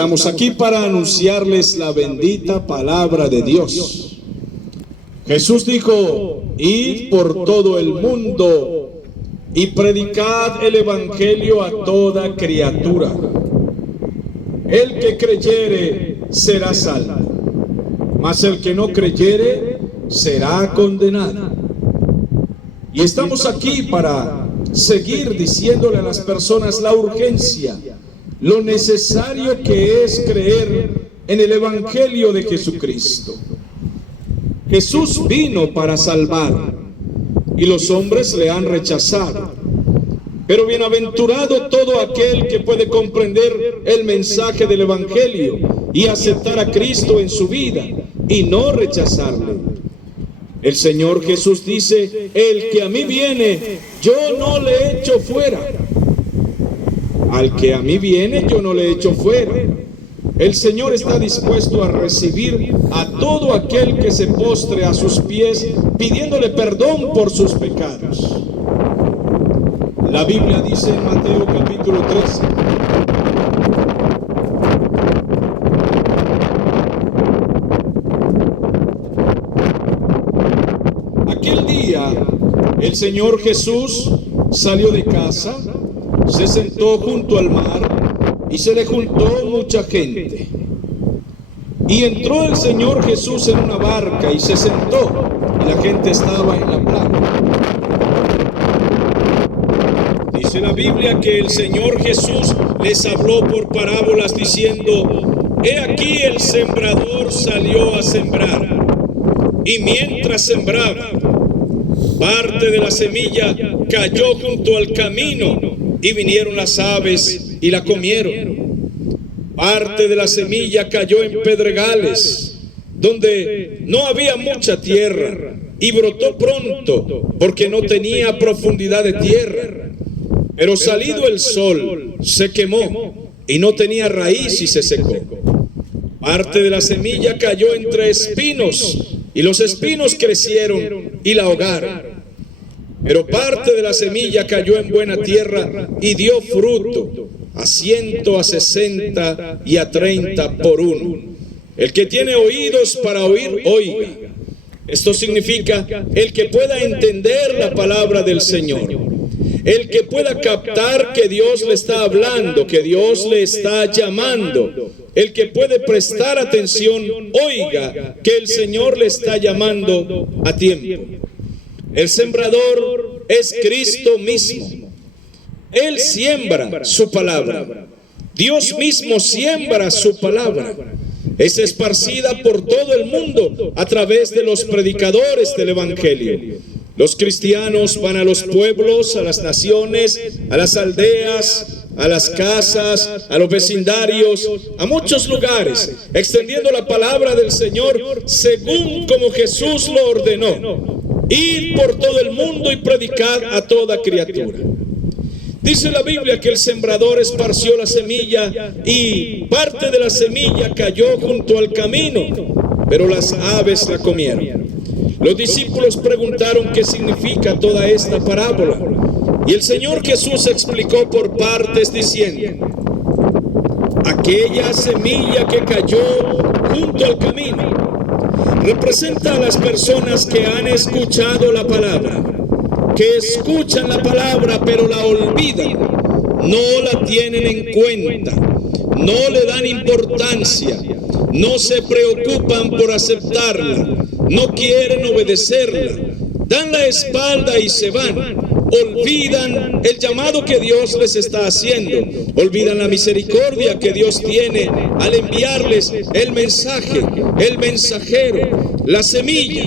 Estamos aquí para anunciarles la bendita palabra de Dios. Jesús dijo: id por todo el mundo y predicad el evangelio a toda criatura. El que creyere será salvo, mas el que no creyere será condenado. Y estamos aquí para seguir diciéndole a las personas la urgencia, lo necesario que es creer en el evangelio de Jesucristo. Jesús vino para salvar y los hombres le han rechazado. Pero bienaventurado todo aquel que puede comprender el mensaje del evangelio y aceptar a Cristo en su vida y no rechazarle. El Señor Jesús dice: el que a mí viene, yo no le echo fuera. Al que a mí viene, yo no le echo fuera. El Señor está dispuesto a recibir a todo aquel que se postre a sus pies pidiéndole perdón por sus pecados. La Biblia dice en Mateo capítulo 13: aquel día el Señor Jesús salió de casa, se sentó junto al mar y se le juntó mucha gente. Y entró el Señor Jesús en una barca y se sentó, y la gente estaba en la playa. Dice la Biblia que el Señor Jesús les habló por parábolas diciendo: he aquí el sembrador salió a sembrar, y mientras sembraba, parte de la semilla cayó junto al camino, y vinieron las aves y la comieron. Parte de la semilla cayó en pedregales, donde no había mucha tierra, y brotó pronto, porque no tenía profundidad de tierra. Pero salido el sol, se quemó, y no tenía raíz y se secó. Parte de la semilla cayó entre espinos, y los espinos crecieron y la ahogaron. Pero parte de la semilla cayó en buena tierra y dio fruto, a 100, a 60 y a 30 por uno. El que tiene oídos para oír, oiga. Esto significa el que pueda entender la palabra del Señor, el que pueda captar que Dios le está hablando, que Dios le está llamando, el que puede prestar atención, oiga que el Señor le está llamando a tiempo. El sembrador es Cristo mismo. Él siembra su palabra. Dios mismo siembra su palabra. Es esparcida por todo el mundo a través de los predicadores del evangelio. Los cristianos van a los pueblos, a las naciones, a las aldeas, a las casas, a los vecindarios, a muchos lugares, extendiendo la palabra del Señor según como Jesús lo ordenó. Ir por todo el mundo y predicar a toda criatura. Dice la Biblia que el sembrador esparció la semilla y parte de la semilla cayó junto al camino, pero las aves la comieron. Los discípulos preguntaron qué significa toda esta parábola, y el Señor Jesús explicó por partes diciendo: aquella semilla que cayó junto al camino representa a las personas que han escuchado la palabra, que escuchan la palabra pero la olvidan, no la tienen en cuenta, no le dan importancia, no se preocupan por aceptarla, no quieren obedecerla, dan la espalda y se van. Olvidan el llamado que Dios les está haciendo, olvidan la misericordia que Dios tiene al enviarles el mensaje, el mensajero, la semilla.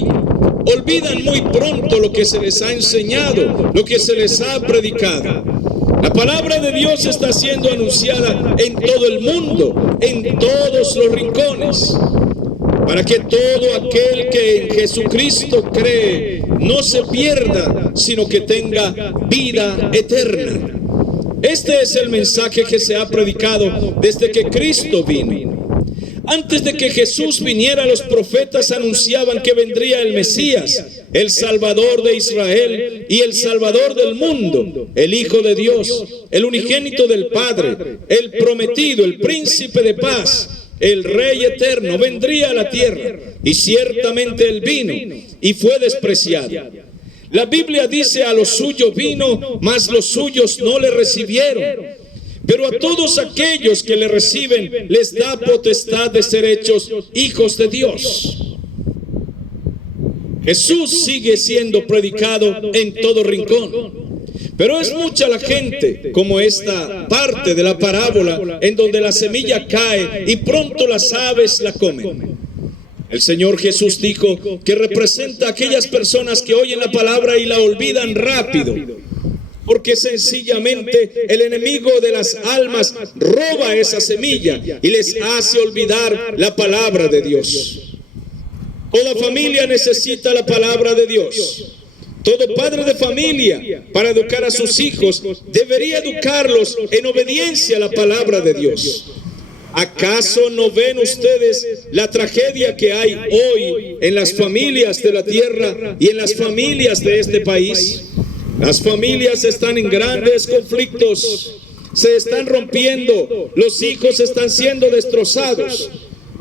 Olvidan muy pronto lo que se les ha enseñado, lo que se les ha predicado. La palabra de Dios está siendo anunciada en todo el mundo, en todos los rincones, para que todo aquel que en Jesucristo cree no se pierda, sino que tenga vida eterna. Este es el mensaje que se ha predicado desde que Cristo vino. Antes de que Jesús viniera, los profetas anunciaban que vendría el Mesías, el Salvador de Israel y el Salvador del mundo, el Hijo de Dios, el unigénito del Padre, el prometido, el príncipe de paz, el Rey eterno, vendría a la tierra, y ciertamente él vino y fue despreciado. La Biblia dice: a los suyos vino, mas los suyos no le recibieron. Pero a todos aquellos que le reciben, les da potestad de ser hechos hijos de Dios. Jesús sigue siendo predicado en todo rincón. Pero es mucha la gente, como esta parte de la parábola, en donde la semilla cae y pronto las aves la comen. El Señor Jesús dijo que representa a aquellas personas que oyen la palabra y la olvidan rápido, porque sencillamente el enemigo de las almas roba esa semilla y les hace olvidar la palabra de Dios. Toda familia necesita la palabra de Dios. Todo padre de familia, para educar a sus hijos, debería educarlos en obediencia a la palabra de Dios. ¿Acaso no ven ustedes la tragedia que hay hoy en las familias de la tierra y en las familias de este país? Las familias están en grandes conflictos, se están rompiendo, los hijos están siendo destrozados,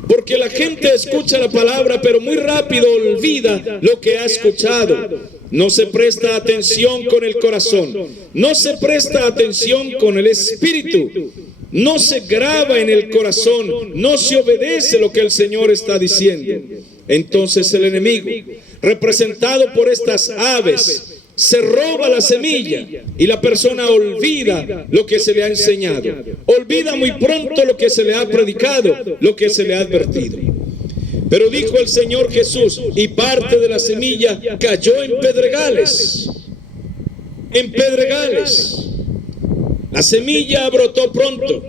porque la gente escucha la palabra, pero muy rápido olvida lo que ha escuchado. No se presta atención con el corazón, no se presta atención con el espíritu, no se graba en el corazón, no se obedece lo que el Señor está diciendo. Entonces el enemigo, representado por estas aves, se roba la semilla y la persona olvida lo que se le ha enseñado, olvida muy pronto lo que se le ha predicado, lo que se le ha advertido. Pero dijo el Señor Jesús: y parte de la semilla cayó en pedregales. En pedregales. La semilla brotó pronto,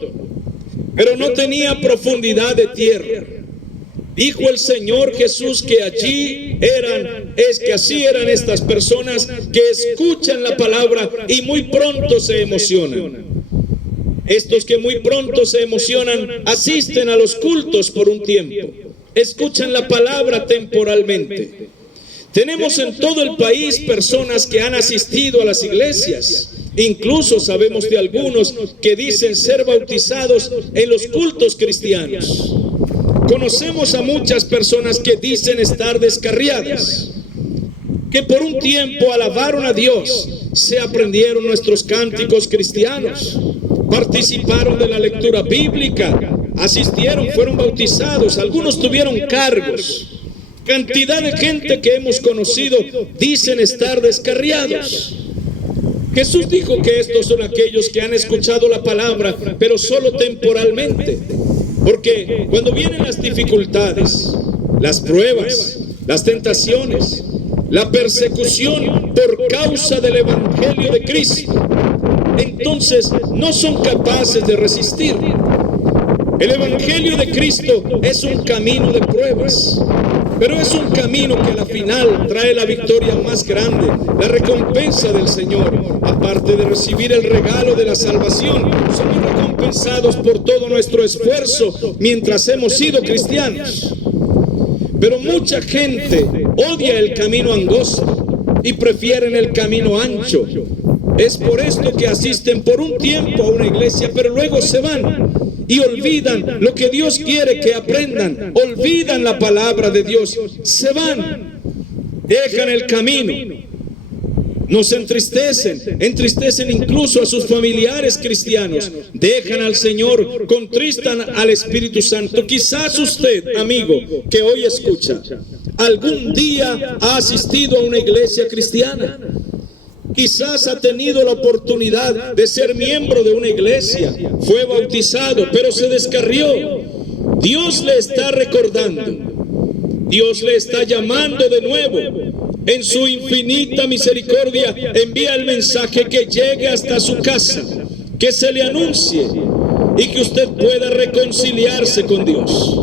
pero no tenía profundidad de tierra. Dijo el Señor Jesús que así eran estas personas que escuchan la palabra y muy pronto se emocionan. Estos que muy pronto se emocionan asisten a los cultos por un tiempo, escuchan la palabra temporalmente. Tenemos en todo el país personas que han asistido a las iglesias. Incluso sabemos de algunos que dicen ser bautizados en los cultos cristianos. Conocemos a muchas personas que dicen estar descarriadas, que por un tiempo alabaron a Dios, se aprendieron nuestros cánticos cristianos, participaron de la lectura bíblica, asistieron, fueron bautizados, algunos tuvieron cargos. Cantidad de gente que hemos conocido dicen estar descarriados. Jesús dijo que estos son aquellos que han escuchado la palabra, pero solo temporalmente. Porque cuando vienen las dificultades, las pruebas, las tentaciones, la persecución por causa del Evangelio de Cristo, entonces no son capaces de resistir. El Evangelio de Cristo es un camino de pruebas, pero es un camino que a la final trae la victoria más grande, la recompensa del Señor. Aparte de recibir el regalo de la salvación, somos recompensados por todo nuestro esfuerzo mientras hemos sido cristianos. Pero mucha gente odia el camino angosto y prefieren el camino ancho. Es por esto que asisten por un tiempo a una iglesia, pero luego se van y olvidan lo que Dios quiere que aprendan, olvidan la palabra de Dios, se van, dejan el camino, nos entristecen incluso a sus familiares cristianos, dejan al Señor, contristan al Espíritu Santo. Quizás usted, amigo, que hoy escucha, algún día ha asistido a una iglesia cristiana. Quizás ha tenido la oportunidad de ser miembro de una iglesia, fue bautizado, pero se descarrió. Dios le está recordando, Dios le está llamando de nuevo. En su infinita misericordia envía el mensaje que llegue hasta su casa, que se le anuncie y que usted pueda reconciliarse con Dios.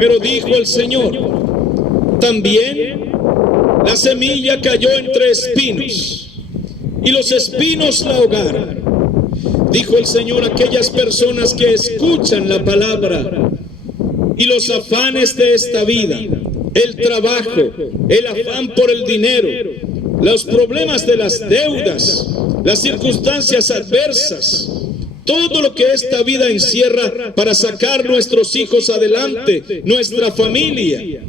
Pero dijo el Señor, también la semilla cayó entre espinos, y los espinos la ahogaron. Dijo el Señor, aquellas personas que escuchan la palabra y los afanes de esta vida el trabajo, el afán por el dinero, los problemas de las deudas, las circunstancias adversas, todo lo que esta vida encierra para sacar nuestros hijos adelante, nuestra familia,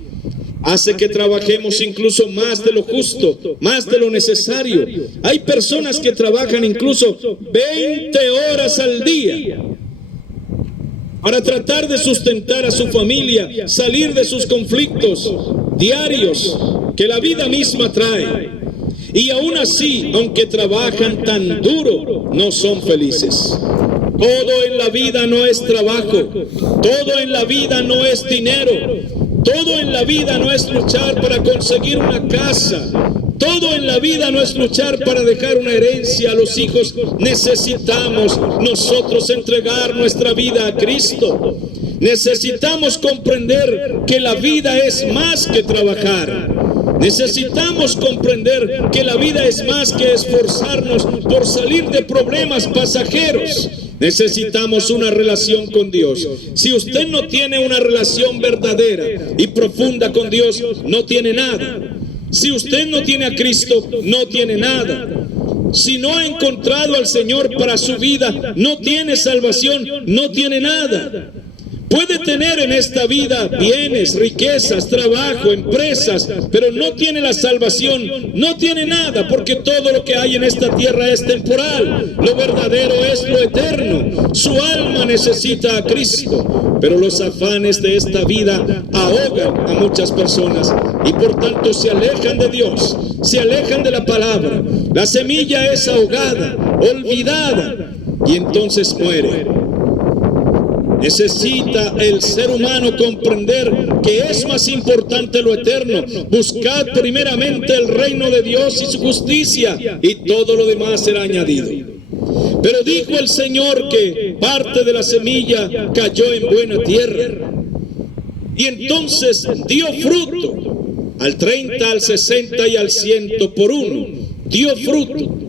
hace que trabajemos incluso más de lo justo, más de lo necesario. Hay personas que trabajan incluso 20 horas al día para tratar de sustentar a su familia, salir de sus conflictos diarios que la vida misma trae. Y aún así, aunque trabajan tan duro, no son felices. Todo en la vida no es trabajo, todo en la vida no es dinero, todo en la vida no es luchar para conseguir una casa, todo en la vida no es luchar para dejar una herencia a los hijos. Necesitamos nosotros entregar nuestra vida a Cristo. Necesitamos comprender que la vida es más que trabajar. Necesitamos comprender que la vida es más que esforzarnos por salir de problemas pasajeros. Necesitamos una relación con Dios. Si usted no tiene una relación verdadera y profunda con Dios, no tiene nada. Si usted no tiene a Cristo, no tiene nada. Si no ha encontrado al Señor para su vida, no tiene salvación, no tiene nada. Puede tener en esta vida bienes, riquezas, trabajo, empresas, pero no tiene la salvación, no tiene nada, porque todo lo que hay en esta tierra es temporal. Lo verdadero es lo eterno. Su alma necesita a Cristo, pero los afanes de esta vida ahogan a muchas personas y por tanto se alejan de Dios, se alejan de la palabra. La semilla es ahogada, olvidada, y entonces muere. Necesita el ser humano comprender que es más importante lo eterno. Buscad primeramente el reino de Dios y su justicia, y todo lo demás será añadido. Pero dijo el Señor que parte de la semilla cayó en buena tierra, y entonces dio fruto, al 30, al 60 y al 100 por uno. Dio fruto.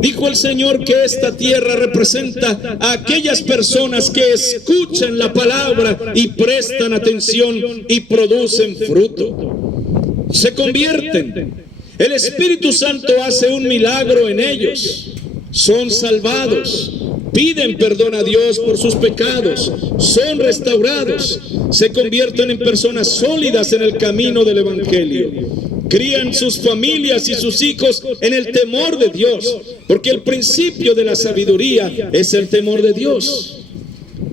Dijo el Señor que esta tierra representa a aquellas personas que escuchan la palabra y prestan atención y producen fruto. Se convierten. El Espíritu Santo hace un milagro en ellos. Son salvados. Piden perdón a Dios por sus pecados. Son restaurados. Se convierten en personas sólidas en el camino del Evangelio. Crían sus familias y sus hijos en el temor de Dios, porque el principio de la sabiduría es el temor de Dios.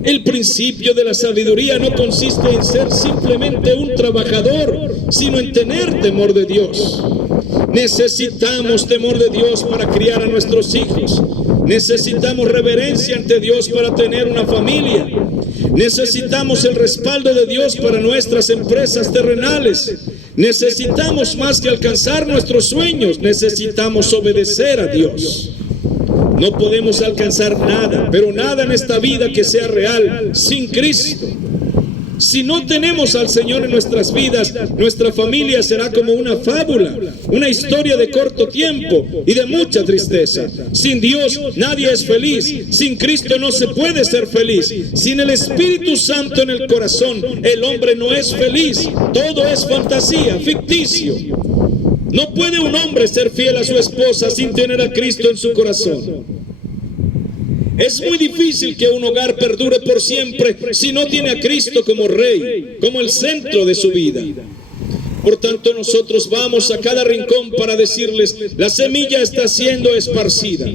El principio de la sabiduría no consiste en ser simplemente un trabajador, sino en tener temor de Dios. Necesitamos temor de Dios para criar a nuestros hijos. Necesitamos reverencia ante Dios para tener una familia. Necesitamos el respaldo de Dios para nuestras empresas terrenales. Necesitamos más que alcanzar nuestros sueños, necesitamos obedecer a Dios. No podemos alcanzar nada, pero nada en esta vida que sea real sin Cristo. Si no tenemos al Señor en nuestras vidas, nuestra familia será como una fábula, una historia de corto tiempo y de mucha tristeza. Sin Dios nadie es feliz, sin Cristo no se puede ser feliz. Sin el Espíritu Santo en el corazón, el hombre no es feliz, todo es fantasía, ficticio. No puede un hombre ser fiel a su esposa sin tener a Cristo en su corazón. Es muy difícil que un hogar perdure por siempre si no tiene a Cristo como Rey, como el centro de su vida. Por tanto, nosotros vamos a cada rincón para decirles, la semilla está siendo esparcida.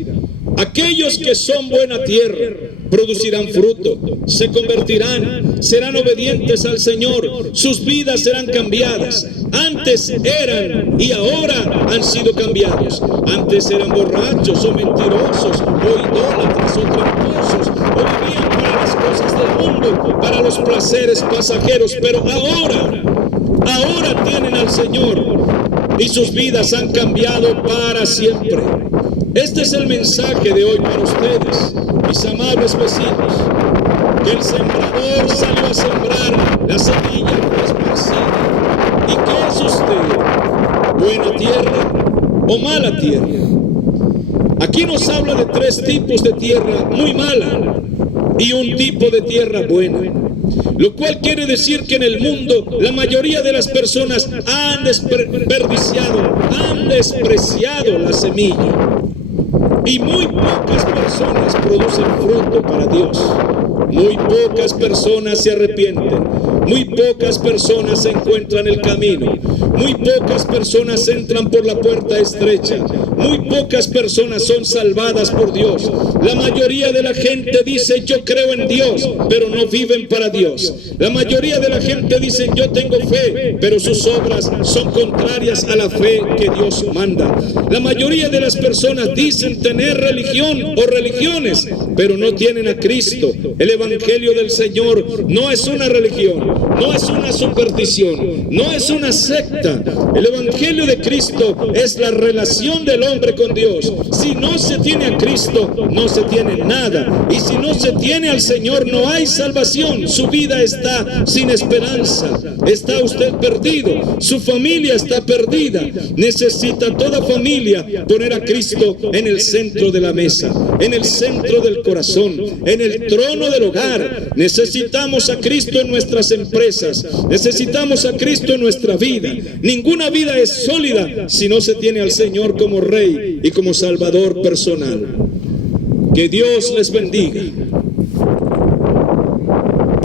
Aquellos que son buena tierra producirán fruto, se convertirán, serán obedientes al Señor, sus vidas serán cambiadas. Antes eran y ahora han sido cambiados. Antes eran borrachos o mentirosos o idólatras o tramposos o vivían para las cosas del mundo, para los placeres pasajeros, pero ahora tienen al Señor y sus vidas han cambiado para siempre. Este es el mensaje de hoy para ustedes, mis amables vecinos, que el sembrador salió a sembrar, la semilla fue esparcida. ¿Y qué es usted? ¿Buena tierra o mala tierra? Aquí nos habla de tres tipos de tierra muy mala. y un tipo de tierra buena. Lo cual quiere decir que en el mundo la mayoría de las personas han despreciado la semilla. Y muy pocas personas producen fruto para Dios. Muy pocas personas se arrepienten. Muy pocas personas encuentran el camino. Muy pocas personas entran por la puerta estrecha. Muy pocas personas son salvadas por Dios. La mayoría de la gente dice yo creo en Dios, pero no viven para Dios. La mayoría de la gente dice yo tengo fe, pero sus obras son contrarias a la fe que Dios manda. La mayoría de las personas dicen tener religión o religiones, pero no tienen a Cristo. El Evangelio del Señor no es una religión, no es una superstición, no es una secta. El Evangelio de Cristo es la relación del hombre con Dios. Si no se tiene a Cristo, no se tiene nada. Y si no se tiene al Señor, no hay salvación. Su vida está sin esperanza. Está usted perdido. Su familia está perdida. Necesita toda familia poner a Cristo en el centro de la mesa, en el centro del corazón, en el trono del hogar. Necesitamos a Cristo en nuestras empresas. Necesitamos a Cristo en nuestra vida. Ninguna vida es sólida si no se tiene al Señor como Rey y como Salvador personal. Que Dios les bendiga.